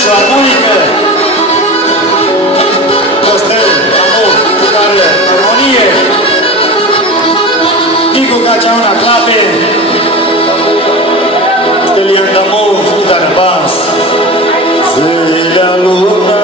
și o armonică. Costel, amor, cu care armonie. Nicu Caceauna, clape. Stelian d'amor, cu care bas. Zilea lună.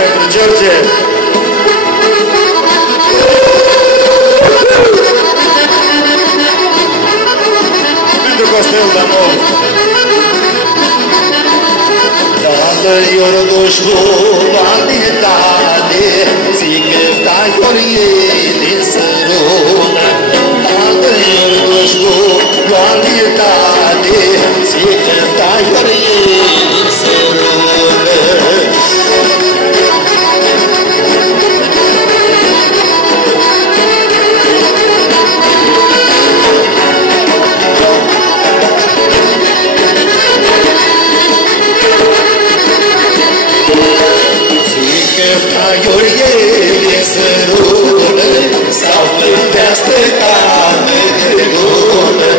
Pentru George. Pentru Costel d'amor. Tată iordușcu, banditate, zică stai coriei din sărună. Tată iordușcu, banditate, zică stai coriei din sărună. Sau plântească tame de bună,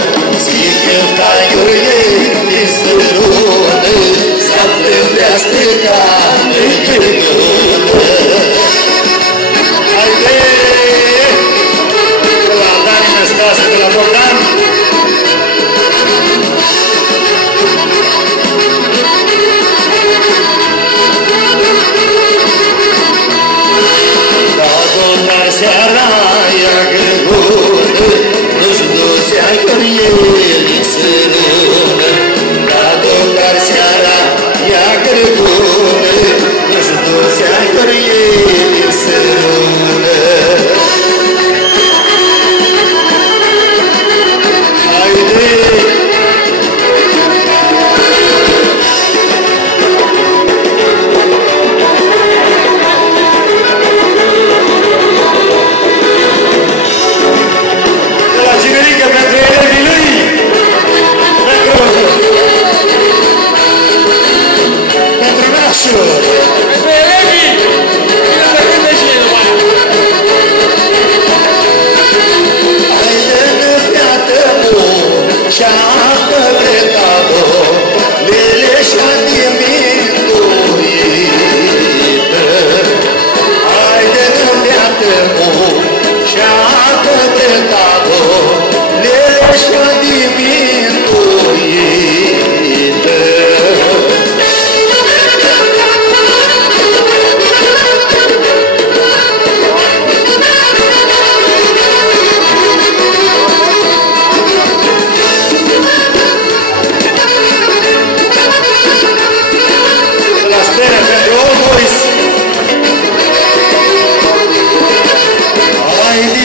zică taiurile din sărună, sau plântească tame de bună. Haide! De la Dani Năstase, de la Bogdan. Seara ia gârbună, nu-și ducea coriei din sărună. La doctor seara ia gârbună, nu-și ducea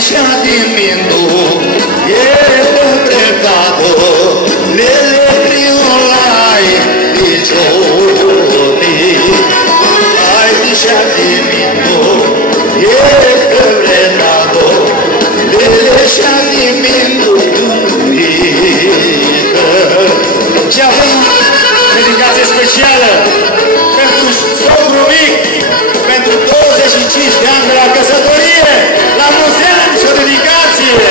sciadimento e interpretato nelle triolai di giorni hai di sciadimento e interpretato nelle sciadimento Și avem dedicație specială pentru socru mic, pentru 25 de ani de la căsătorie, la mulți ani și o dedicație!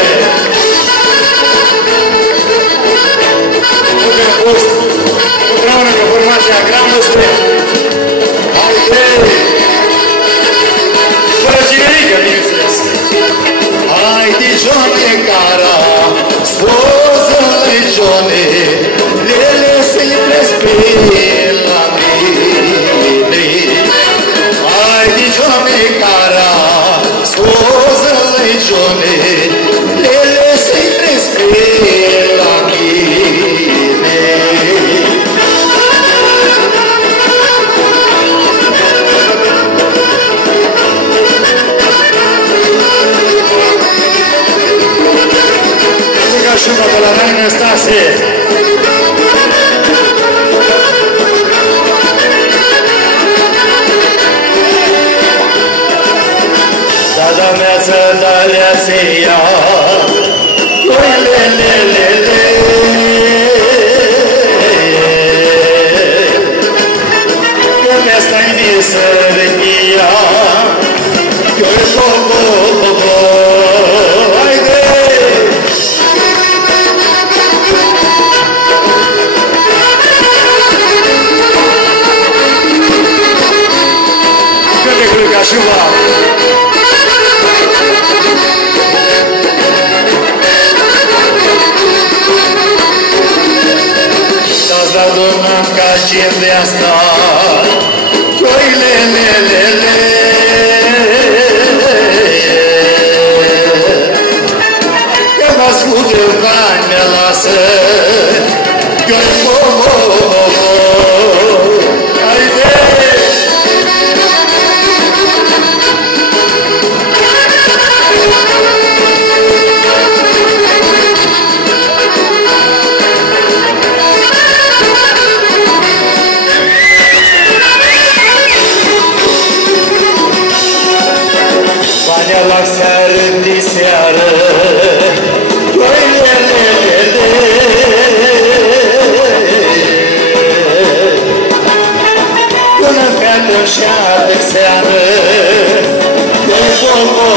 Unde am fost împreună cu formația Gramoste, haide! Fără cinerică, bineînțeles! Haide, Joane, cara, spoză-i, Joane, lele sempre spela mine. Haide, Joane, cara, spoză-i, Joane, lele sempre spela mine. Șuba de la Raina Stase. Dada mea să dalea se ia, oi le le le le. Că mi-a stai visă rechia, eu-i bo. Haide! Șuba. Dați la Domnul ca cim de asta, coi le le le le. Că v-ați făcut de bani me lasă, coi bo. Haide! Banii la seară de seară, oi le le le le. Până fetă și-a de seară, oi bo.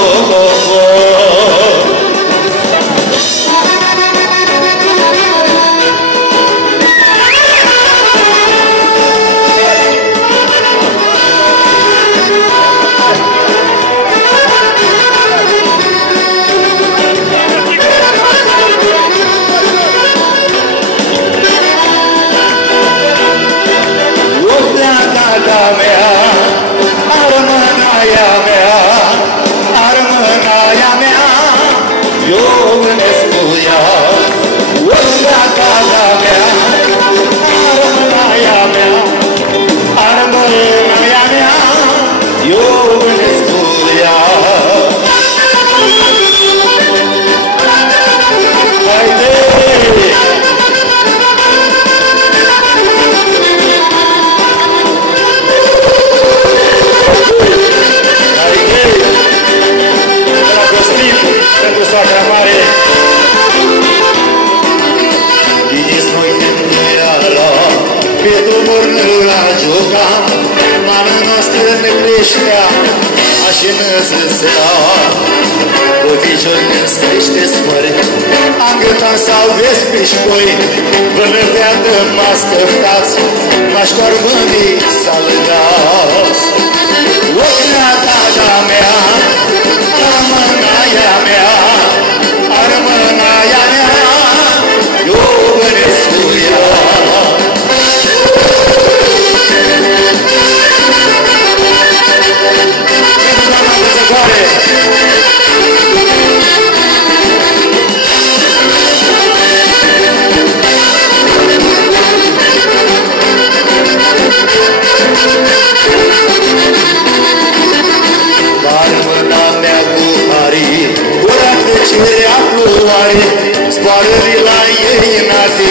coboarări la ei înate,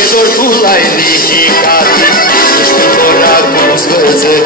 e doar tu l-ai ridicat, ești doar acum sfățări.